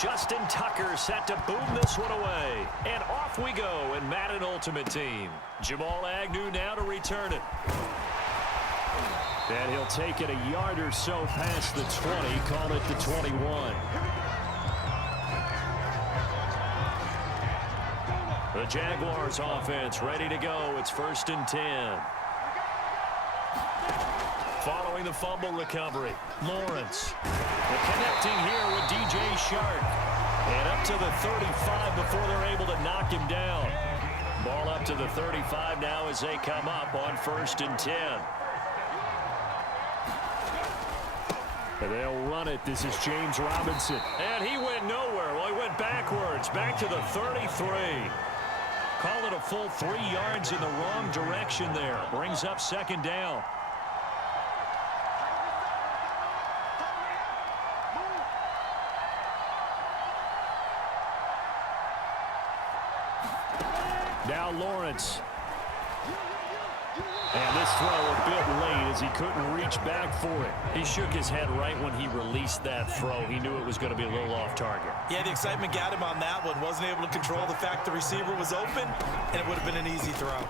Justin Tucker set to boom this one away. And off we go in Madden Ultimate Team. Jamal Agnew now to return it. And he'll take it a yard or so past the 20, call it the 21. The Jaguars offense ready to go. It's 1st and 10. Following the fumble recovery, Lawrence. Connecting here with DJ Shark. And up to the 35 before they're able to knock him down. Ball up to the 35 now as they come up on 1st and 10. And they'll run it. This is James Robinson. And he went nowhere. Well, he went backwards. Back to the 33. Call it a full 3 yards in the wrong direction there. Brings up 2nd down. Now Lawrence. And this throw a bit late as he couldn't reach back for it. He shook his head right when he released that throw. He knew it was going to be a little off target. Yeah, the excitement got him on that one. Wasn't able to control the fact the receiver was open, and it would have been an easy throw.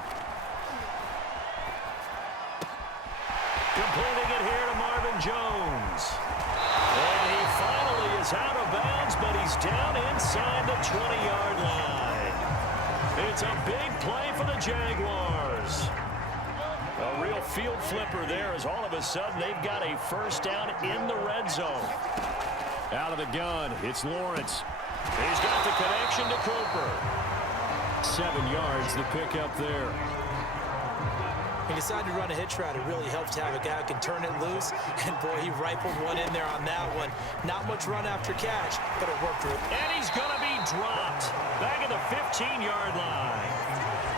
Completing it here to Marvin Jones. And he finally is out of bounds, but he's down inside the 20-yard line. It's a big play for the Jaguars. A real field flipper there as all of a sudden they've got a 1st down in the red zone. Out of the gun, it's Lawrence. He's got the connection to Cooper. 7 yards to pick up there. He decided to run a hitch route. It really helps to have a guy who can turn it loose. And, boy, he rifled one in there on that one. Not much run after catch, but it worked. And he's going to be dropped back at the 15-yard line.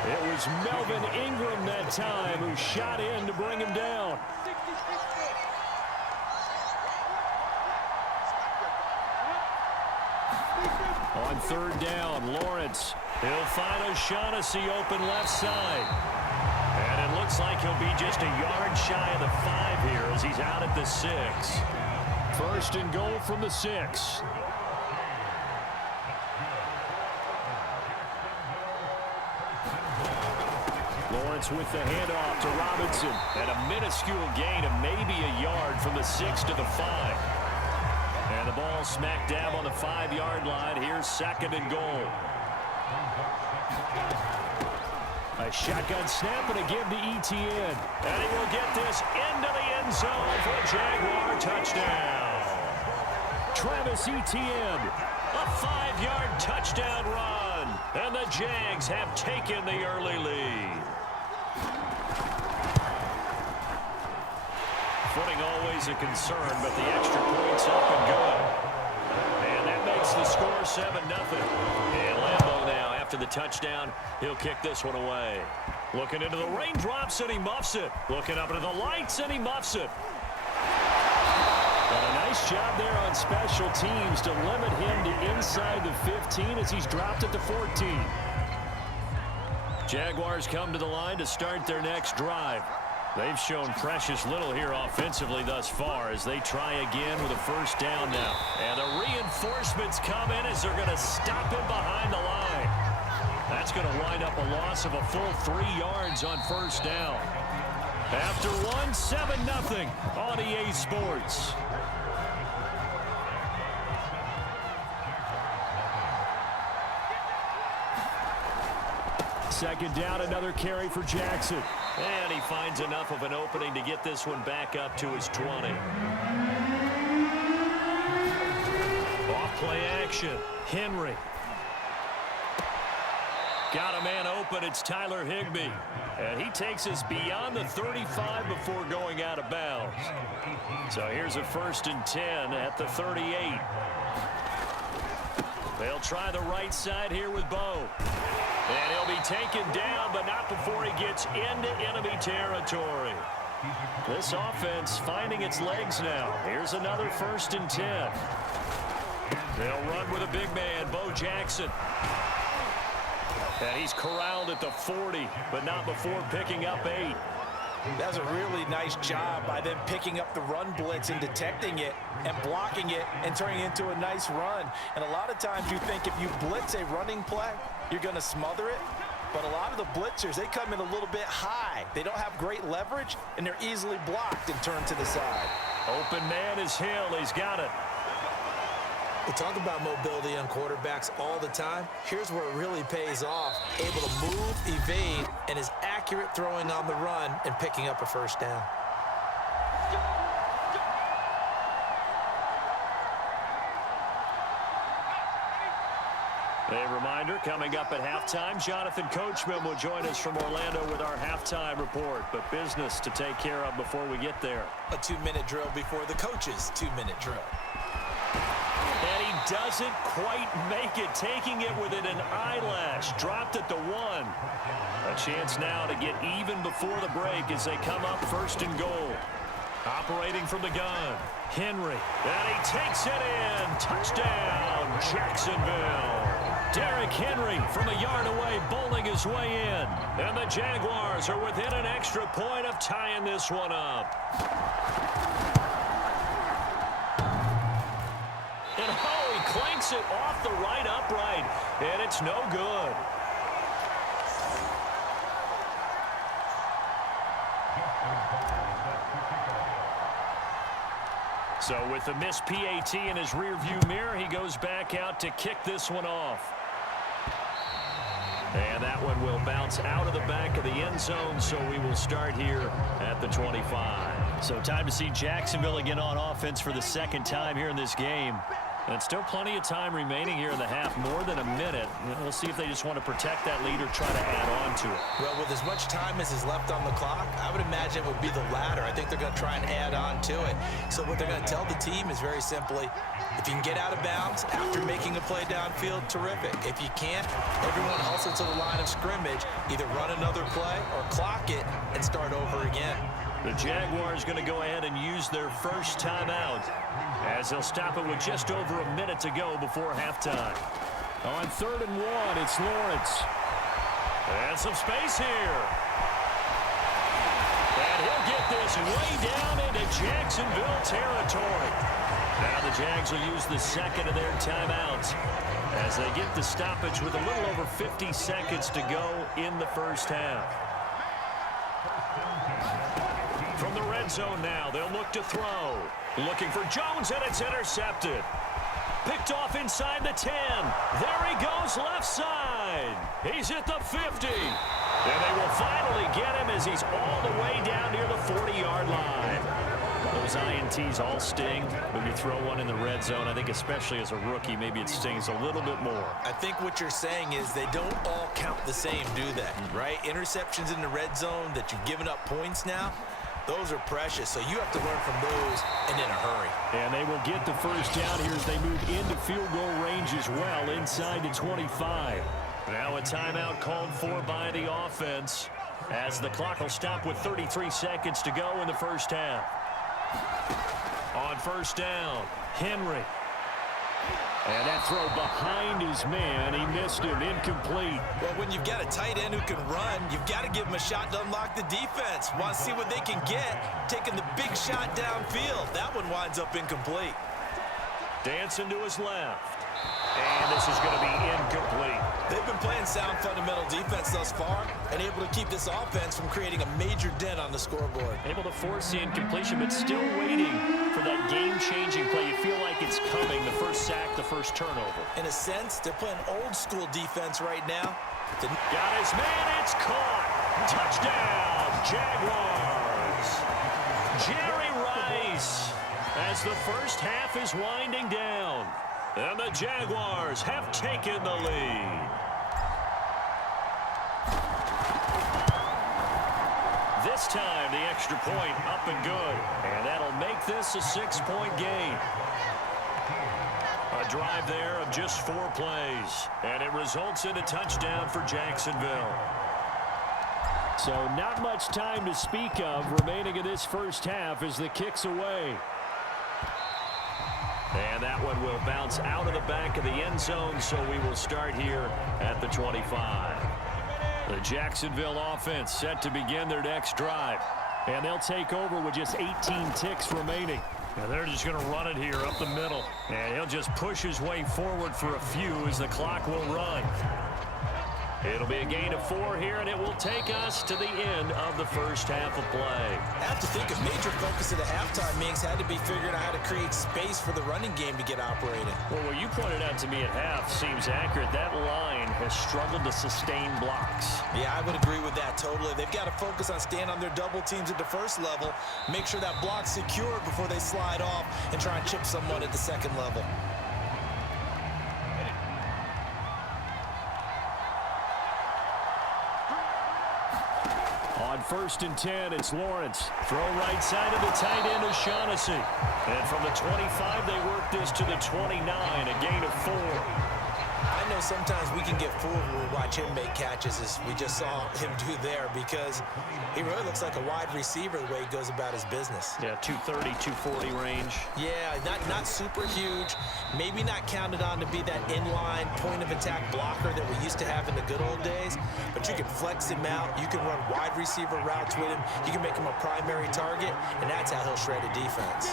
It was Melvin Ingram that time who shot in to bring him down. On 3rd down, Lawrence. He'll find O'Shaughnessy open left side. And it looks like he'll be just a yard shy of the 5 here as he's out at the 6. 1st and goal from the 6. Lawrence with the handoff to Robinson. And a minuscule gain of maybe a yard from the 6 to the 5. And the ball smack dab on the 5-yard line. Here's 2nd and goal. A shotgun snap and a give to Etienne. And he will get this into the end zone for a Jaguar touchdown. Travis Etienne, a 5-yard touchdown run. And the Jags have taken the early lead. Footing always a concern, but the extra point's up and good. And that makes the score 7-0. And Lambeau now, after the touchdown, he'll kick this one away. Looking into the raindrops, and he muffs it. Looking up into the lights, and he muffs it. And a nice job there on special teams to limit him to inside the 15 as he's dropped at the 14. Jaguars come to the line to start their next drive. They've shown precious little here offensively thus far as they try again with a 1st down now. And the reinforcements come in as they're going to stop him behind the line. That's going to wind up a loss of a full 3 yards on 1st down. After one, 7-0 on EA Sports. Second down, another carry for Jackson. And he finds enough of an opening to get this one back up to his 20. Off play action. Henry. Got a man open. It's Tyler Higbee. And he takes us beyond the 35 before going out of bounds. So here's a 1st and 10 at the 38. They'll try the right side here with Bo. And he'll be taken down, but not before he gets into enemy territory. This offense finding its legs now. Here's another 1st and 10. They'll run with a big man, Bo Jackson. And he's corralled at the 40, but not before picking up 8. That was a really nice job by them picking up the run blitz and detecting it and blocking it and turning it into a nice run. And a lot of times you think if you blitz a running play, you're going to smother it. But a lot of the blitzers, they come in a little bit high. They don't have great leverage, and they're easily blocked and turned to the side. Open man is Hill. He's got it. We talk about mobility on quarterbacks all the time. Here's where it really pays off. Able to move, evade, and is accurate throwing on the run and picking up a first down. A reminder, coming up at halftime, Jonathan Coachman will join us from Orlando with our halftime report. But business to take care of before we get there. A 2-minute drill before the coach's 2-minute drill. And he doesn't quite make it, taking it within an eyelash. Dropped at the 1. A chance now to get even before the break as they come up first and goal. Operating from the gun, Henry. And he takes it in. Touchdown, Jacksonville. Derrick Henry from a yard away, bowling his way in. And the Jaguars are within an extra point of tying this one up. And oh, he clanks it off the right upright, and it's no good. So with the missed PAT in his rearview mirror, he goes back out to kick this one off. And that one will bounce out of the back of the end zone, so we will start here at the 25. So time to see Jacksonville again on offense for the second time here in this game. And still plenty of time remaining here in the half, more than a minute. We'll see if they just want to protect that lead or try to add on to it. Well, with as much time as is left on the clock, I would imagine it would be the latter. I think they're going to try and add on to it. So what they're going to tell the team is very simply, if you can get out of bounds after making a play downfield, terrific. If you can't, everyone hustle to the line of scrimmage, either run another play or clock it and start over again. The Jaguars going to go ahead and use their first timeout as they'll stop it with just over a minute to go before halftime. On 3rd and 1, it's Lawrence. And some space here. And he'll get this way down into Jacksonville territory. Now the Jags will use the second of their timeouts as they get the stoppage with a little over 50 seconds to go in the first half. From the red zone now, they'll look to throw. Looking for Jones, and it's intercepted. Picked off inside the 10. There he goes, left side. He's at the 50. And they will finally get him as he's all the way down near the 40-yard line. Those INTs all sting when you throw one in the red zone. I think especially as a rookie, maybe it stings a little bit more. I think what you're saying is they don't all count the same, do they? Right? Interceptions in the red zone that you've given up points now, those are precious, so you have to learn from those and in a hurry. And they will get the first down here as they move into field goal range as well, inside the 25. Now a timeout called for by the offense as the clock will stop with 33 seconds to go in the first half. On first down, Henry. And that throw behind his man. He missed him, incomplete. Well, when you've got a tight end who can run, you've got to give him a shot to unlock the defense. Want to see what they can get, taking the big shot downfield. That one winds up incomplete. Dancing to his left. And this is going to be incomplete. They've been playing sound fundamental defense thus far and able to keep this offense from creating a major dent on the scoreboard. Able to force the incompletion, but still waiting for that game-changing play. You feel like it's coming, the first sack, the first turnover. In a sense, they're playing old-school defense right now. Got his man, it's caught. Touchdown, Jaguars. Jerry Rice as the first half is winding down. And the Jaguars have taken the lead. This time, the extra point up and good. And that'll make this a 6-point game. A drive there of just 4 plays. And it results in a touchdown for Jacksonville. So not much time to speak of remaining in this first half as the kick's away. And that one will bounce out of the back of the end zone, so we will start here at the 25. The Jacksonville offense set to begin their next drive. And they'll take over with just 18 ticks remaining. And they're just going to run it here up the middle. And he'll just push his way forward for a few as the clock will run. It'll be a gain of 4 here, and it will take us to the end of the first half of play. I have to think a major focus of the halftime meetings had to be figuring out how to create space for the running game to get operating. Well, what you pointed out to me at half seems accurate. That line has struggled to sustain blocks. Yeah, I would agree with that totally. They've got to focus on staying on their double teams at the first level, make sure that block's secured before they slide off and try and chip someone at the second level. On 1st and 10, it's Lawrence. Throw right side of the tight end O'Shaughnessy. And from the 25, they work this to the 29, a gain of 4. I know sometimes we can get fooled when we watch him make catches, as we just saw him do there, because he really looks like a wide receiver the way he goes about his business. Yeah, 230, 240 range. Yeah, not super huge, maybe not counted on to be that inline point-of-attack blocker that we used to have in the good old days, but you can flex him out, you can run wide receiver routes with him, you can make him a primary target, and that's how he'll shred a defense.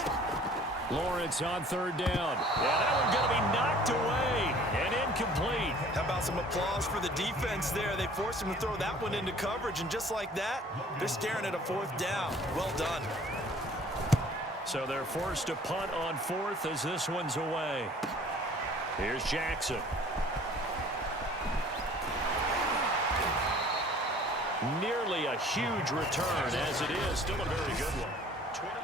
Lawrence on 3rd down. Yeah, that one's going to be knocked away and incomplete. How about some applause for the defense there? They forced him to throw that one into coverage, and just like that, they're staring at a 4th down. Well done. So they're forced to punt on 4th as this one's away. Here's Jackson. Nearly a huge return as it is. Still a very good one. 20.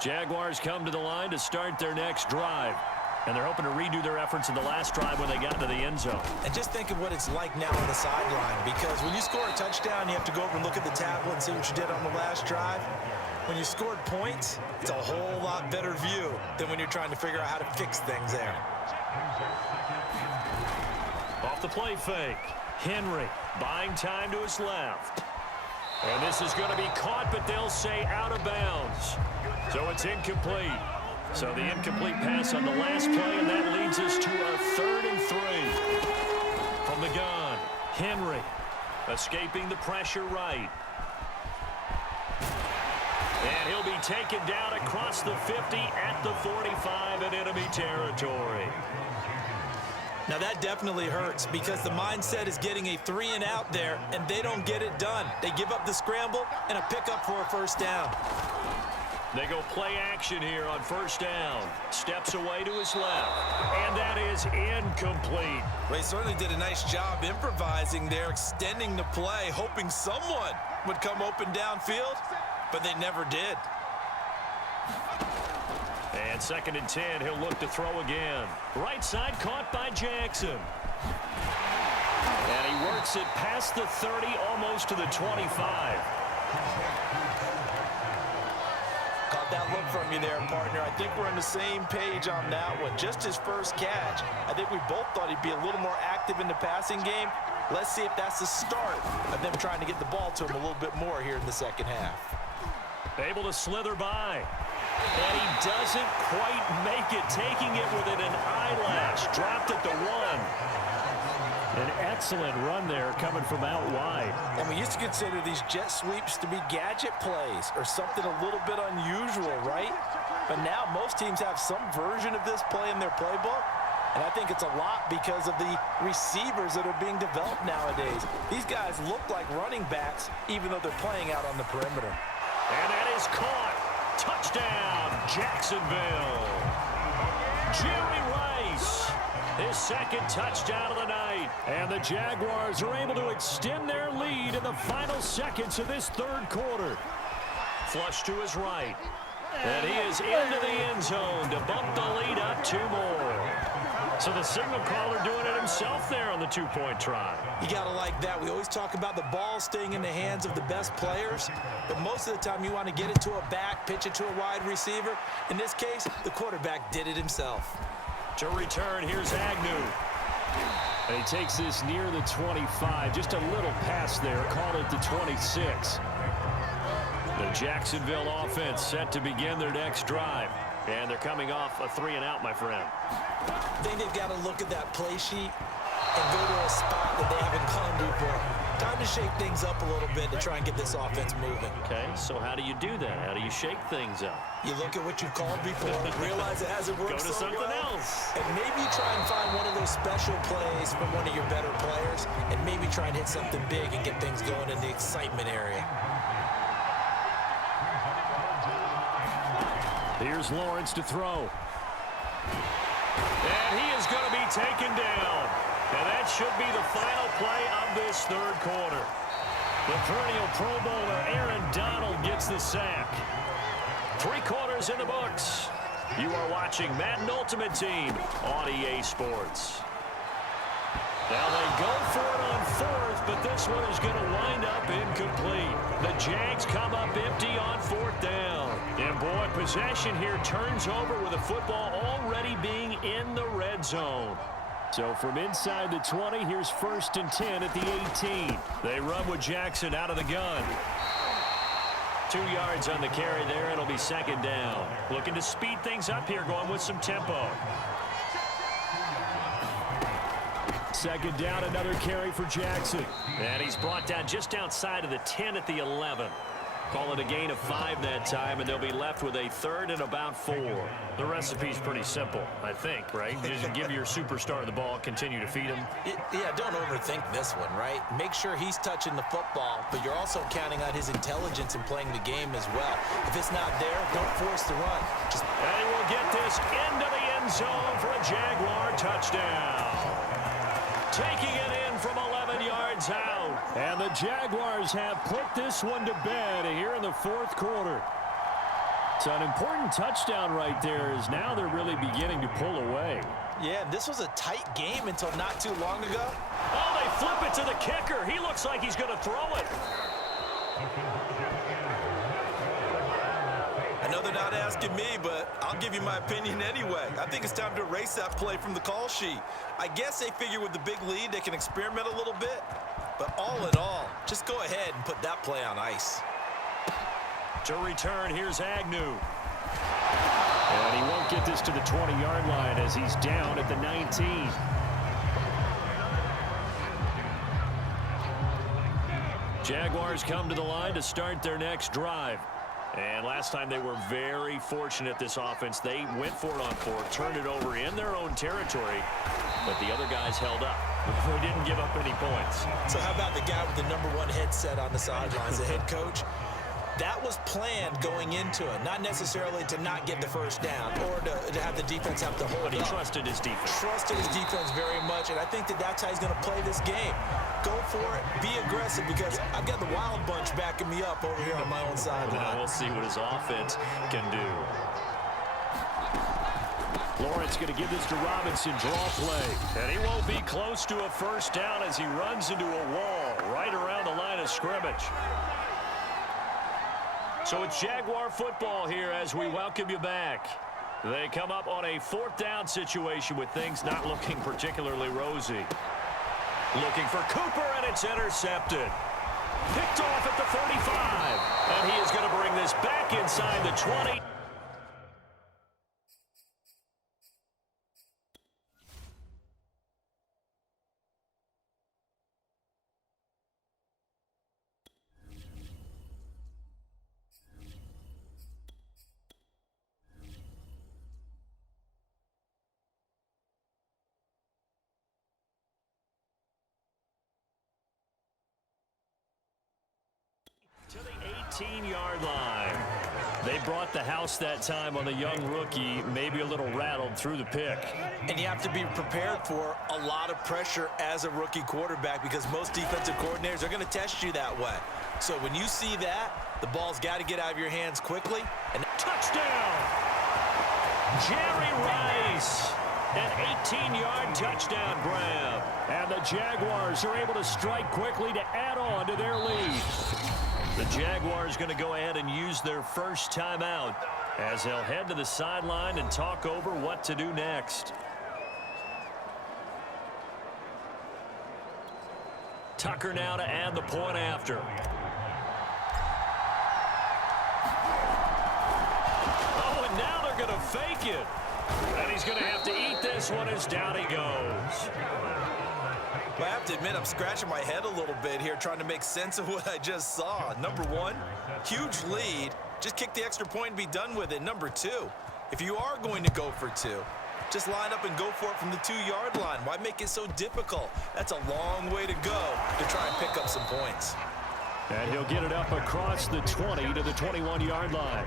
Jaguars come to the line to start their next drive. And they're hoping to redo their efforts in the last drive when they got to the end zone. And just think of what it's like now on the sideline, because when you score a touchdown, you have to go over and look at the tablet and see what you did on the last drive. When you scored points, it's a whole lot better view than when you're trying to figure out how to fix things there. Off the play fake. Henry buying time to his left. And this is going to be caught, but they'll say out of bounds. So it's incomplete. So the incomplete pass on the last play, and that leads us to a 3rd and 3. From the gun, Henry escaping the pressure right. And he'll be taken down across the 50 at the 45 in enemy territory. Now that definitely hurts, because the mindset is getting a 3 and out there, and they don't get it done. They give up the scramble and a pickup for a 1st down. They go play action here on 1st down. Steps away to his left. And that is incomplete. Well, he certainly did a nice job improvising there, extending the play, hoping someone would come open downfield, but they never did. And 2nd and 10, he'll look to throw again. Right side caught by Jackson. And he works it past the 30, almost to the 25. Caught that look from you there, partner. I think we're on the same page on that one. Just his first catch. I think we both thought he'd be a little more active in the passing game. Let's see if that's the start of them trying to get the ball to him a little bit more here in the second half. Able to slither by. And he doesn't quite make it, taking it within an eyelash. Dropped at the 1. An excellent run there coming from out wide. And we used to consider these jet sweeps to be gadget plays or something a little bit unusual, right? But now most teams have some version of this play in their playbook. And I think it's a lot because of the receivers that are being developed nowadays. These guys look like running backs even though they're playing out on the perimeter. And that is caught. Touchdown, Jacksonville. Jerry Rice, his 2nd touchdown of the night. And the Jaguars are able to extend their lead in the final seconds of this 3rd quarter. Flush to his right. And he is into the end zone to bump the lead up 2 more. So the signal caller doing it himself there on the 2-point try. You got to like that. We always talk about the ball staying in the hands of the best players, but most of the time you want to get it to a back, pitch it to a wide receiver. In this case, the quarterback did it himself. To return, here's Agnew. And he takes this near the 25. Just a little pass there. Called it the 26. The Jacksonville offense set to begin their next drive. And they're coming off a 3 and out, my friend. I think they've got to look at that play sheet and go to a spot that they haven't gone to for time to shake things up a little bit to try and get this offense moving. Okay, so how do you do that? How do you shake things up? You look at what you've called before, realize it hasn't worked Go to so something well, else. and maybe try and find one of those special plays from one of your better players, and maybe try and hit something big and get things going in the excitement area. Here's Lawrence to throw. And he is going to be taken down. And that should be the final play of this third quarter. The perennial Pro Bowler Aaron Donald gets the sack. 3 quarters in the books. You are watching Madden Ultimate Team on EA Sports. Now they go for it on 4th, but this one is going to wind up incomplete. The Jags come up empty on 4th down. And boy, possession here turns over with the football already being in the red zone. So from inside the 20, here's 1st and 10 at the 18. They run with Jackson out of the gun. 2 yards on the carry there. It'll be 2nd down. Looking to speed things up here, going with some tempo. 2nd down, another carry for Jackson. And he's brought down just outside of the 10 at the 11. Call it a gain of 5 that time, and they'll be left with a 3rd and about 4. The recipe's pretty simple, I think, right? You just give your superstar the ball, continue to feed him. Yeah, don't overthink this one, right? Make sure he's touching the football, but you're also counting on his intelligence in playing the game as well. If it's not there, don't force the run. And he will get this into the end zone for a Jaguar touchdown. Taking it in from 11 yards out. And the Jaguars have put this one to bed here in the 4th quarter. So an important touchdown right there is now they're really beginning to pull away. Yeah, this was a tight game until not too long ago. Oh, they flip it to the kicker. He looks like he's going to throw it. I know they're not asking me, but I'll give you my opinion anyway. I think it's time to erase that play from the call sheet. I guess they figure with the big lead they can experiment a little bit. But all in all, just go ahead and put that play on ice. To return, here's Agnew. And he won't get this to the 20-yard line as he's down at the 19. Jaguars come to the line to start their next drive. And last time they were very fortunate, this offense. They went for it on 4th, turned it over in their own territory, but the other guys held up. They didn't give up any points. So how about the guy with the #1 headset on the sidelines, the head coach? That was planned going into it, not necessarily to not get the first down or to have the defense have to hold But he up. trusted his defense. Trusted his defense very much, and I think that's how he's going to play this game. Go for it, be aggressive, because I've got the wild bunch backing me up over here on my own sideline. Now we'll see what his offense can do. Lawrence going to give this to Robinson, draw play. And he won't be close to a first down as he runs into a wall right around the line of scrimmage. So it's Jaguar football here as we welcome you back. They come up on a 4th down situation with things not looking particularly rosy. Looking for Cooper, and it's intercepted. Picked off at the 35. And he is going to bring this back inside the 20. To the 18-yard line. They brought the house that time on the young rookie, maybe a little rattled through the pick. And you have to be prepared for a lot of pressure as a rookie quarterback, because most defensive coordinators are going to test you that way. So when you see that, the ball's got to get out of your hands quickly. And touchdown! Jerry Rice. An 18-yard touchdown grab. And the Jaguars are able to strike quickly to add on to their lead. The Jaguars going to go ahead and use their first timeout as they'll head to the sideline and talk over what to do next. Tucker now to add the point after. Oh, and now they're going to fake it. And he's going to have to eat this one as down he goes. Well, I have to admit, I'm scratching my head a little bit here trying to make sense of what I just saw. Number one, huge lead. Just kick the extra point and be done with it. Number two, if you are going to go for two, just line up and go for it from the 2-yard line. Why make it so difficult? That's a long way to go to try and pick up some points. And he'll get it up across the 20 to the 21-yard line.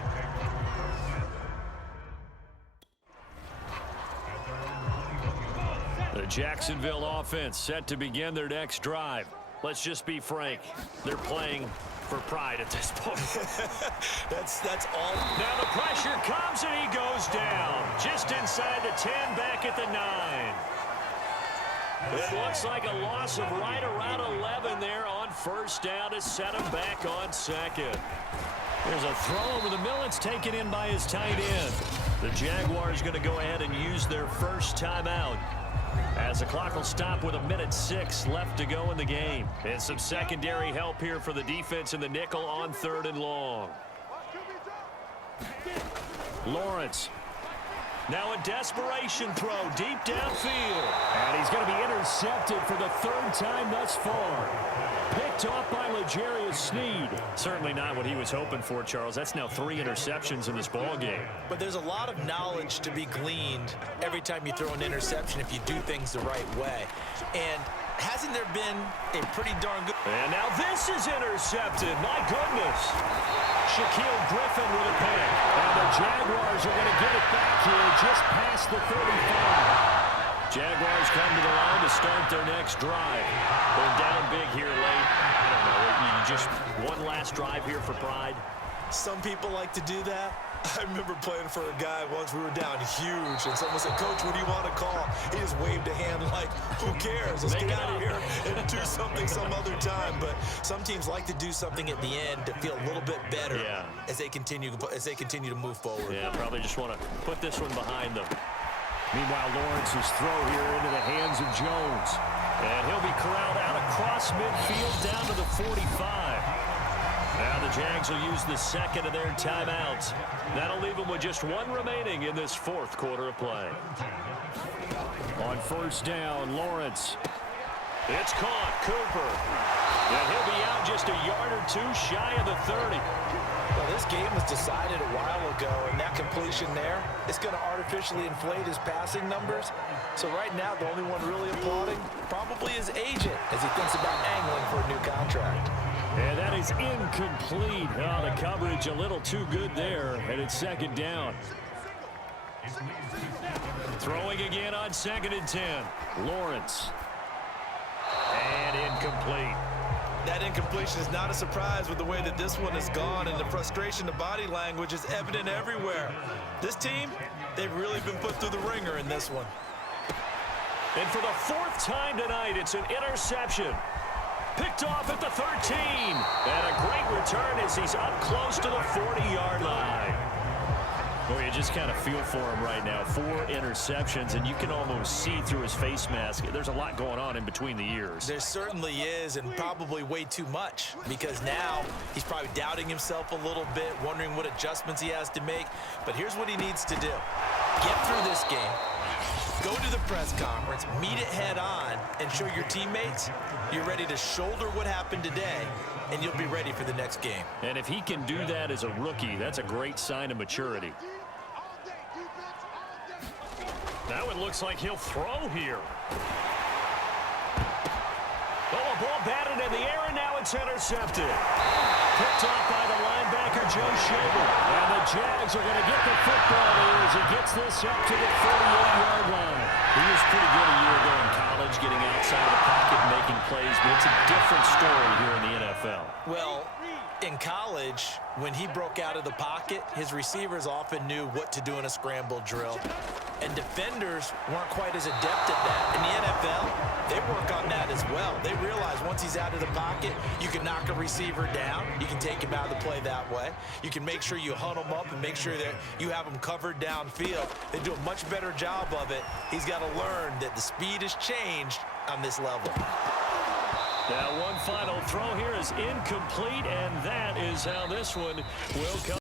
The Jacksonville offense set to begin their next drive. Let's just be frank. They're playing for pride at this point. That's all. Now the pressure comes and he goes down. Just inside the 10, back at the 9. It looks like a loss of right around 11 there on first down to set him back on second. There's a throw over the middle. It's taken in by his tight end. The Jaguars going to go ahead and use their first timeout, as the clock will stop with 1:06 left to go in the game. And some secondary help here for the defense in the nickel on 3rd and long. Lawrence. Now a desperation throw deep downfield. And he's going to be intercepted for the 3rd time thus far. Picked off by L'Jarius Sneed. Certainly not what he was hoping for, Charles. That's now 3 interceptions in this ball game. But there's a lot of knowledge to be gleaned every time you throw an interception if you do things the right way. And hasn't there been a pretty darn good... And now this is intercepted. My goodness. Shaquille Griffin with a pick. And the Jaguars are going to get it back here just past the 35. Jaguars come to the line to start their next drive. They're down big here late. I don't know. Just one last drive here for pride. Some people like to do that. I remember playing for a guy once. We were down huge, and someone said, "Coach, what do you want to call?" He just waved a hand like, who cares? Let's get out of here and do something some other time. But some teams like to do something at the end to feel a little bit better as they continue to move forward. Yeah, probably just want to put this one behind them. Meanwhile, Lawrence's throw here into the hands of Jones. And he'll be corralled out across midfield down to the 45. Now the Jags will use the second of their timeouts. That'll leave them with just one remaining in this 4th quarter of play. On first down, Lawrence. It's caught. Cooper. And he'll be out just a yard or two shy of the 30. Well, this game was decided a while ago, and that completion there is going to artificially inflate his passing numbers. So right now, the only one really applauding probably his agent as he thinks about angling for a new contract. And that is incomplete. Oh, the coverage a little too good there, and it's 2nd down. Throwing again on 2nd and 10. Lawrence. And incomplete. That incompletion is not a surprise with the way that this one has gone, and the frustration, the body language is evident everywhere. This team, they've really been put through the ringer in this one. And for the 4th time tonight, it's an interception. Picked off at the 13. And a great return as he's up close to the 40-yard line. Boy, you just kind of feel for him right now. 4 interceptions, and you can almost see through his face mask. There's a lot going on in between the ears. There certainly is, and probably way too much, because now he's probably doubting himself a little bit, wondering what adjustments he has to make. But here's what he needs to do. Get through this game. Go to the press conference, meet it head on, and show your teammates you're ready to shoulder what happened today, and you'll be ready for the next game. And if he can do that as a rookie, that's a great sign of maturity. Now it looks like he'll throw here. Oh, a ball batted in the air, and now it's intercepted. Picked off by the linebacker, Joe Schobert. And the Jags are going to get the football here as he gets this up to the 48-yard line. He was pretty good a year ago in college, getting outside of the pocket and making plays, but it's a different story here in the NFL. Well, in college, when he broke out of the pocket, his receivers often knew what to do in a scramble drill. And defenders weren't quite as adept at that. In the NFL, they work on that as well. They realize once he's out of the pocket, you can knock a receiver down. You can take him out of the play that way. You can make sure you hunt him up and make sure that you have him covered downfield. They do a much better job of it. He's got to learn that the speed has changed on this level. Now one final throw here is incomplete, and that is how this one will come.